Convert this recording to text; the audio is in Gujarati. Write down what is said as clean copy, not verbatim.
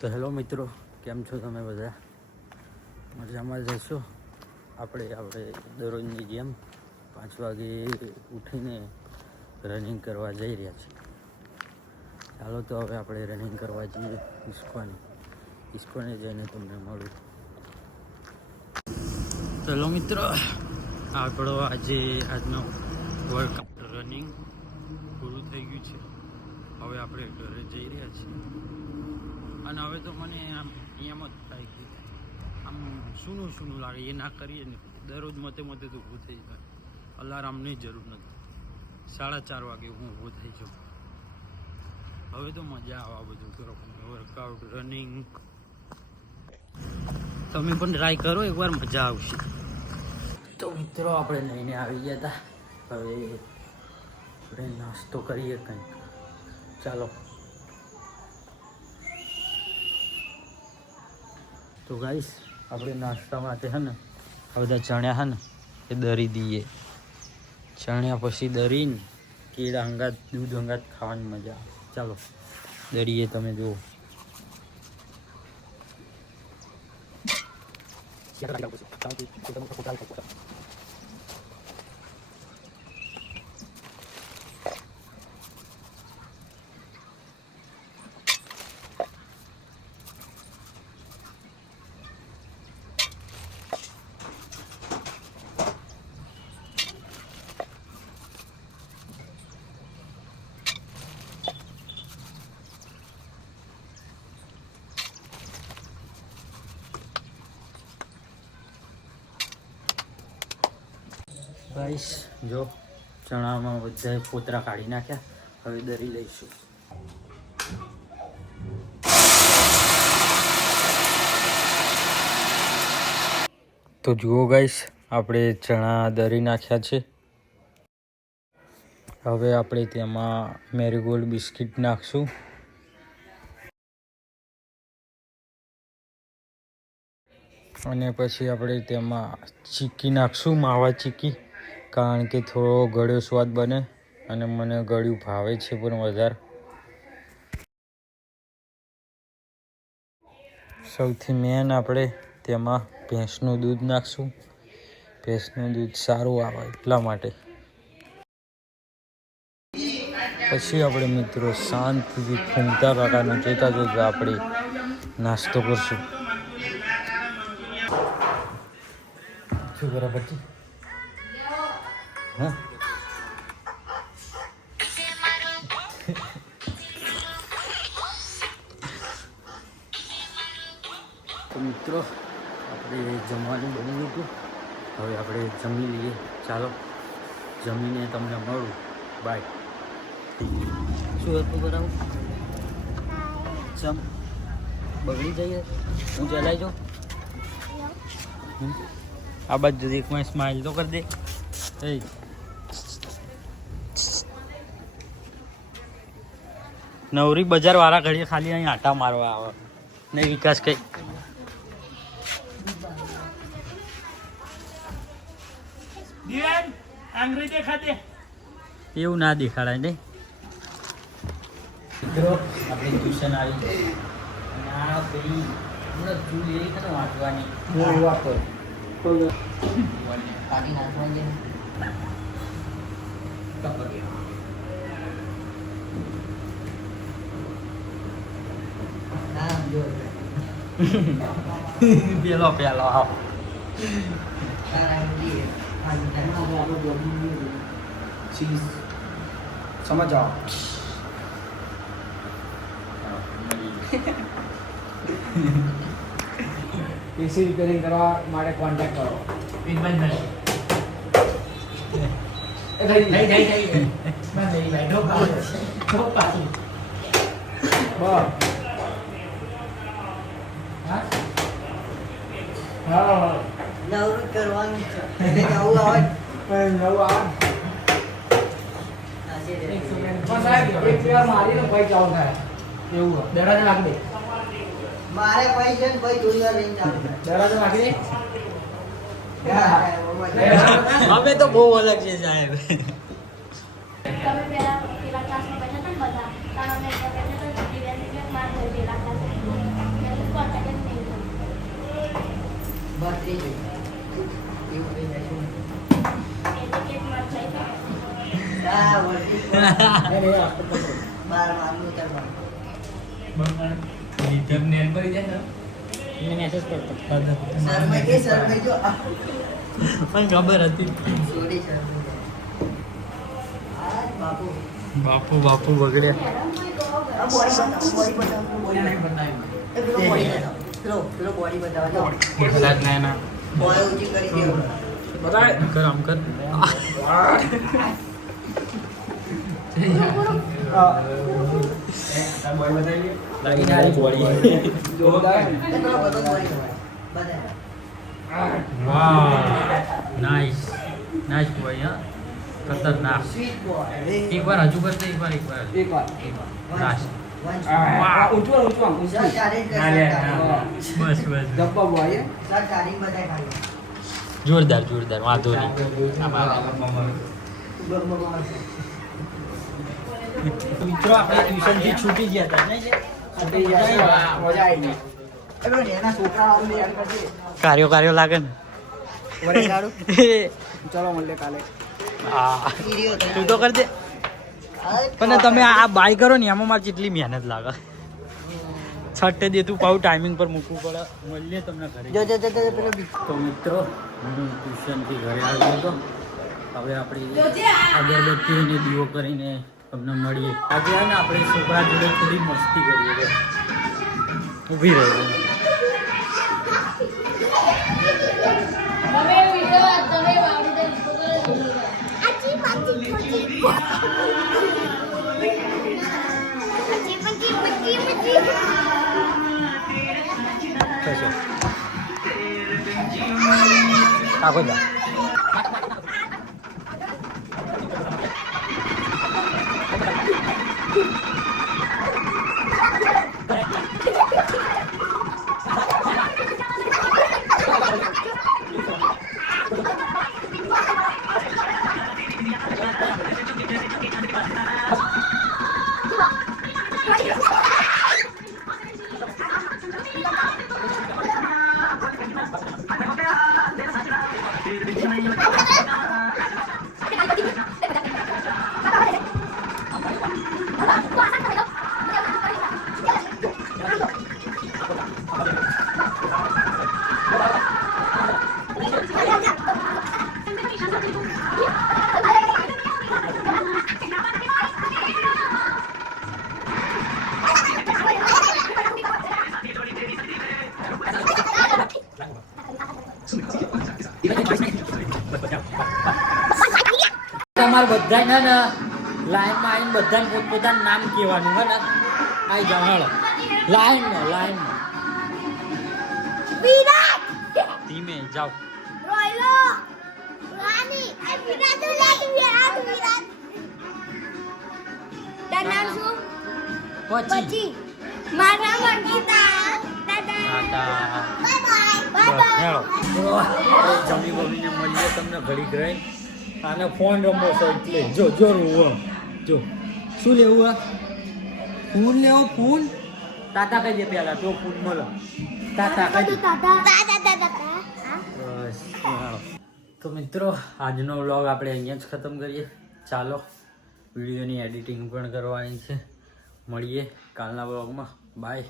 તો હેલો મિત્રો, કેમ છો તમે બધા? મજામાં જશો? આપણે દરરોજની જેમ 5 વાગે ઉઠીને રનિંગ કરવા જઈ રહ્યા છીએ. ચાલો તો હવે આપણે રનિંગ કરવા જઈએ ઇસ્કોને જઈને તમને મળું. હેલો મિત્રો, આજનો વર્કઆઉટ રનિંગ પૂરું થઈ ગયું છે. હવે આપણે ઘરે જઈ રહ્યા છીએ. અને હવે તો મને આમ એમ જ થાય કે આમ સૂનું લાગે. એ ના કરીએ ને દરરોજ મતે તો ઊભું થઈ જાય. અલાર્મની જરૂર નથી. 4:30 વાગે હું ઊભો થઈ જાઉં. હવે તો મજા આવે આ બધું કરો, વર્કઆઉટ રનિંગ. તમે પણ ટ્રાય કરો, એકવાર મજા આવશે. તો મિત્રો, આપણે લઈને આવી ગયા હતા. હવે આપણે નાસ્તો કરીએ કંઈક. ચાલો. તો ગાઈસ, આપણે નાસ્તા માટે છે ને આ બધા ચણ્યા છે ને એ દરી દઈએ. ચણ્યા પછી દરીને કેળા હંગાત દૂધ હંગાત ખાવાની મજા આવે. ચાલો દરીએ, તમે જુઓ. ગાઈસ જો, ચણામાં બધાએ પોતરા કાઢી નાખ્યા. હવે દરી લઈશું. તો જુઓ ગાઈસ, આપણે ચણા દરી નાખ્યા છે. હવે આપણે તેમાં મેરીગોલ્ડ બિસ્કિટ નાખશું. અને પછી આપણે તેમાં ચીક્કી નાખશું, માવા ચીક્કી. કારણ કે થોડો ગળ્યો સ્વાદ બને, અને મને ગળ્યું ભાવે છે પણ વધારે. સૌથી મેન આપણે તેમાં ભેંસનું દૂધ નાખશું. ભેંસનું દૂધ સારું આવે એટલા માટે. પછી આપણે મિત્રો શાંતિથી ફૂમતા કાકાનું જોતા આપણે નાસ્તો કરશું. શું કરે પછી? હા, તો મિત્રો, આપણે જમવાનું બની લીધું. હવે આપણે જમી લઈએ. ચાલો જમીને તમને મળું. બાય. શું હતું કરાવું? ચમ બગડી જઈએ, હું ચલાવી જાઉં. આ બાજુ એક માં સ્માઇલ તો કરી દે. નવરી બજાર વાળા ઘડીએ ખાલી અહીં આટા મારવા આવે ને વિકાસ કઈ. એવું ના દેખાડાય ને. મિત્રો, આપણે ટ્યુશન આવી ગઈ. ના ભાઈ, હમણાં ચૂલ એવી છે ને વાંચવાની. કાઢી નાખવાની. પેલો આવ. સમજ આવો. એસી રિપેરિંગ કરવા માટે કોન્ટેક્ટ કરો. નવું કરવાનું છે. નવું આવે. એક પેર મારીને ભાઈ ચાલુ થાય એવું. દરાજ નાખ દે. મારે પૈસા ને ભાઈ જોડવા લઈને ચાલુ થાય. દરાજ નાખી દે. અમે તો બહુ અલગ છે સાહેબ. તમે પેલા ક્લાસમાં બેઠા હતા ને બધા, તમે બેઠા હતા, માર ઘર પેલા ક્લાસ બાર મારું ઉતર બાર. મેસેજ કરતો શરમાઈ ગઈ, શરમાઈ જો. પણ ખબર હતી સોરી, શરમાઈ ગઈ. આ બાપુ. બાપુ બગડ્યા આ બોડી બતાવો, બોડી બતાવો, બોડી બતાવો. એ પેલો બોડી બતાવો. પેલો બોડી બતાવો. જો. બોય ઊંચી કરી દેવો. કર આમ કર એ પેલો બધો બોડી બતાવો. નાઈસ ભાઈ હા ખતરનાક સ્વીટ બોય. એક વાર હજુ કરતે એક વાર લાસ્ટ સર ચાલીસ બસ સર ચાલીસ બધાય ખાલી. જોરદાર વાંધો નહીં મિત્રો આપણે ટ્યુશન થી છૂટી ગયા હતા નહીં એ પેલો નેના છોકરાવાળું યાદ કરજે. કાર્યો લાગે ને ચલો મળીએ કાલે. હા ઈડિયો થઈ તું તો કર દે પણ તમે આ બાય કરો ને એમાં મારે કેટલી મહેનત લાગે છઠ્ઠે દે તું પાછું ટાઈમિંગ પર મૂકવું પડે મળીએ તમને ઘરે જો પેલો તો મિત્રો હું ટ્યુશનથી ઘરે આવ્યો હતો હવે આપણે અગરબત્તી અને દીવો કરીને તમને મળીએ આજે ને આપણે છોકરા જોડે થોડી મસ્તી કરીએ છીએ ઊભી રહે કાકો જા તમારે બધા ને લાઈનમાં આવીને બધાને પોતપોતાનું નામ કહેવાનું હે ને આવી જાઓ હાલો લાઈનમાં ધીમે જાઓ પછી મારા અંકિતા જમી બમીને મળીએ તમને ઘડીક રહી અને ફોન રમવો છે એટલે જો જો શું લેવું હા ફોન લેવો ફોન તાતા કઈ દે પેલા તો ફોન મળે તાતા કઈ દે બસ તો મિત્રો આજનો વ્લોગ આપણે અહીંયા જ ખતમ કરીએ ચાલો વિડીયોની એડિટિંગ પણ કરવાની છે મળીએ કાલના વ્લોગમાં બાય